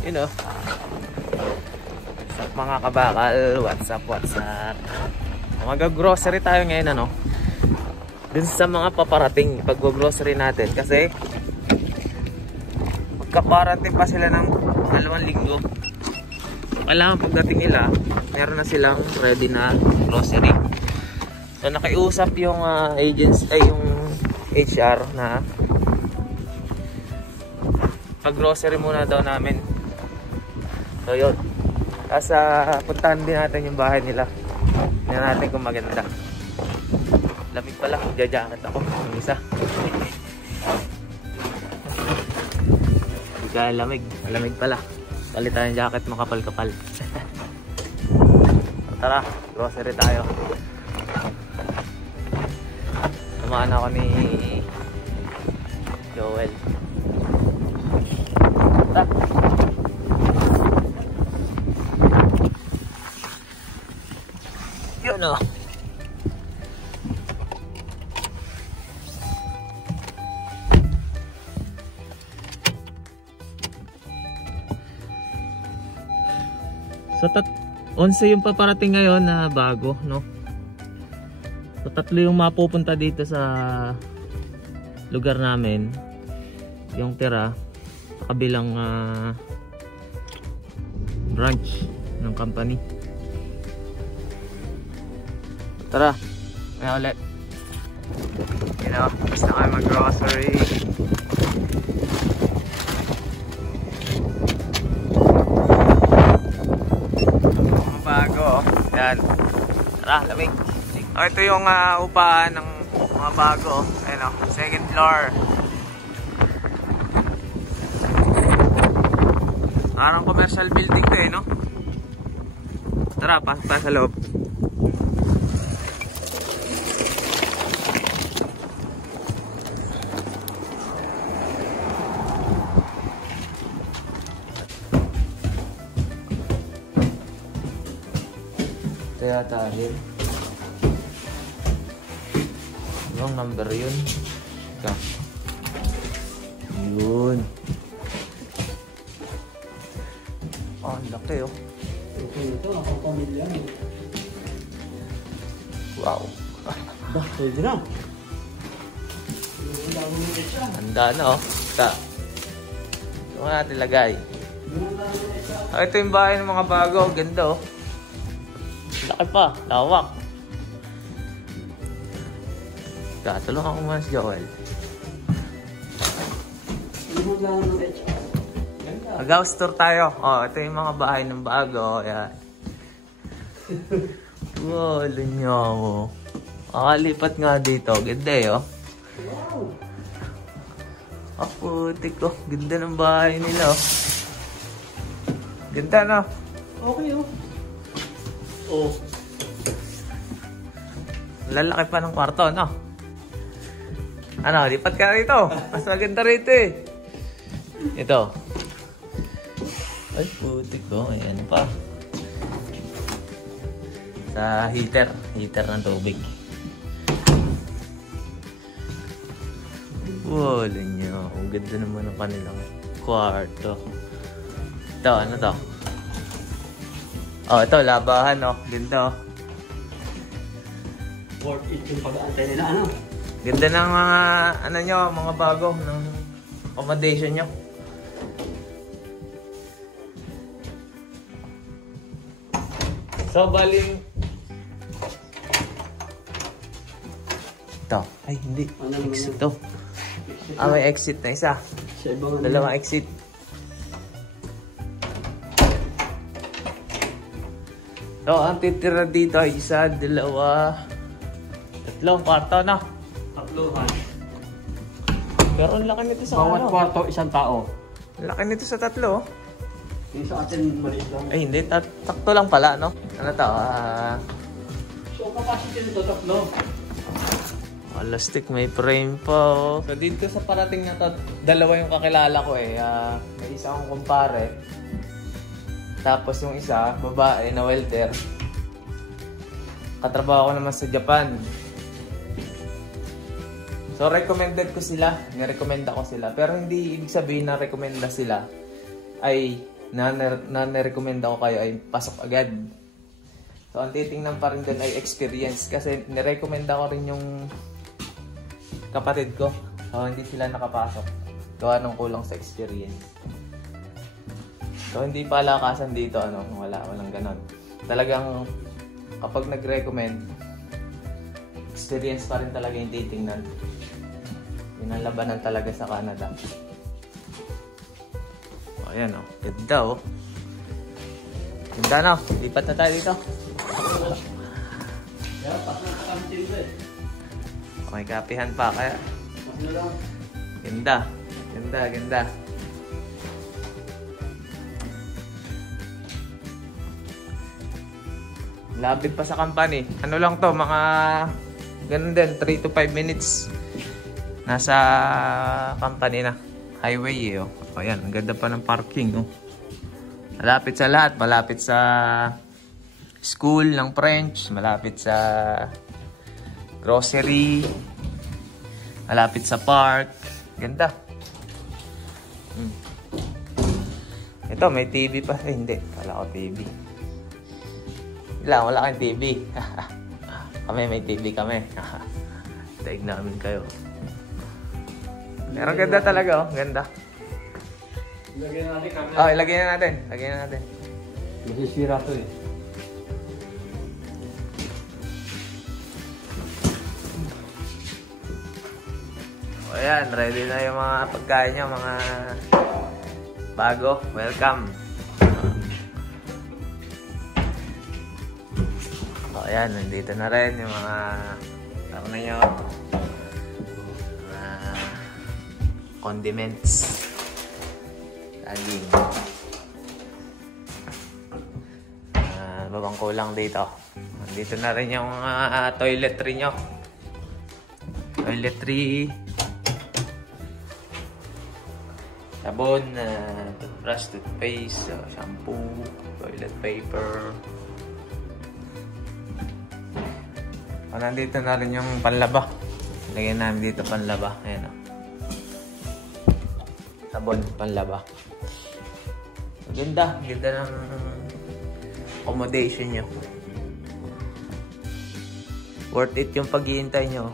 You know. Sa mga kabakal, what's up? Mag-grocery tayo ngayon, ano? Dun sa mga paparating pag-grocery natin kasi magka-quarantine pa sila ng 2 linggo. Kailangan pagdating nila, meron na silang ready na grocery. So nakiusap yung yung HR na pag-grocery muna daw namin. So yun. Tapos puntahan din natin yung bahay nila. Tingnan natin kung maganda. Lamig pala, magja-jacket ako. Yung isa. Hindi ka lamig. Malamig pala. Palit tayo yung jacket, makapal-kapal. Tara, grocery tayo. Tumaan ako ni Joel. Tara. Yun o. So 11 yung paparating ngayon na bago, no? So 3 yung mapupunta dito sa lugar namin. Yung tira sa kabilang branch ng company. Tara, may ulit. You know, basta kayo mag-grocery. Mga bago, yan. Tara, lamig. Oh, ito yung upahan ng mga bago. Ayun, second floor. Parang commercial building to no? Tara, pasok tayo sa loob. Ito yata rin. Anong number yun? Ika. Yun. Oh, ang laki oh. Ito, nakapamilya. Wow. Bah, pwede na. Handa na oh. Ika. Ito nga natin lagay. Oh, ito yung bahay ng mga bago. Ganda oh. Laki pa. Lawak. Ika, tulungan ko muna si Joel. Mag-house tour tayo. Oh, ito yung mga bahay ng bago. Ayan. Wow, lunya mo. Makalipat nga dito. Ganda eh, oh. Wow. Ah, putik ko. Ganda ng bahay nila, oh. Ganda, no? Okay, oh. Oh. Lalaki pa ng kwarto, no? Ano, lipat ka rito. Mas maganda rito, eh. Ito. Ay, putik ko. Ayan pa. Sa heater. Heater ng tubig. Wow, niyo. Ang ganda naman ng kanilang kwarto. Ito, ano to? Oh, ito, labahan, oh. Ganda, oh. Worth it yung pag-aantay nila, ano? Ganda ng mga, ano nyo, mga bago, ng accommodation nyo. So, baling... Ito. Ay, hindi. Exit to. Ah, may exit na isa. Dalawang exit. So, ang titira dito ay 1, 2, 3 kwarto na. Tatluhan. Pero ang laki nito sa Bawat kwarto, isang tao. Ang laki nito sa 3, oh. Yung sa atin, maliit lang. Ay, hindi. Takto lang pala, no? Ano to? So, capacity nito, 3. Plastic, may frame pa, oh. So, dito sa parating na to, 2 yung kakilala ko, eh. May isa akong kumpare. Tapos yung isa, babae na welder. Katrabaho ko naman sa Japan. So, recommended ko sila. Nirekomenda ko sila. Pero hindi ibig sabihin na rekomenda sila ay na nirecommend ako kayo ay pasok agad. So ang titingnan pa rin doon ay experience kasi nirecommend ako rin yung kapatid ko. So hindi sila nakapasok. Gawa ng kulang sa experience. So hindi palakasan dito walang ganon. Talagang kapag nag-recommend, experience pa rin talaga yung titingnan. Yun ang labanan talaga sa Canada. O, ayan o. Ganda o. Ganda na. Lipat na tayo dito. May kapihan pa kaya. Ganda. Ganda, ganda. Labit pa sa company. Ano lang to, mga ganun din, 3 to 5 minutes. Nasa company na. Highway eh. Oh. Ayan, ang ganda pa ng parking. Oh. Malapit sa lahat. Malapit sa school ng French. Malapit sa grocery. Malapit sa park. Ganda. Ito, may TV pa. Eh, hindi. Wala ko TV. Wala kang TV. Kami may TV kami. Taig namin kayo. Pero ganda talaga, oh. Ganda. Ilagay na natin kami. Oh, ilagay na natin. Ilagay na natin. Masisira to eh. O ayan, ready na yung mga pagkain nyo, mga bago. Welcome. O ayan, nandito na rin yung mga tawag na nyo. Condiments. Saging. Babang kulang dito. Nandito na rin yung toiletry nyo. Toiletry. Sabon, toothbrush, toothpaste, shampoo, toilet paper. Nandito na rin yung panlaba. Lagyan namin dito panlaba. Ayan o. Sabon, panlaba. Ganda. Ganda ng accommodation nyo. Worth it yung paghihintay nyo.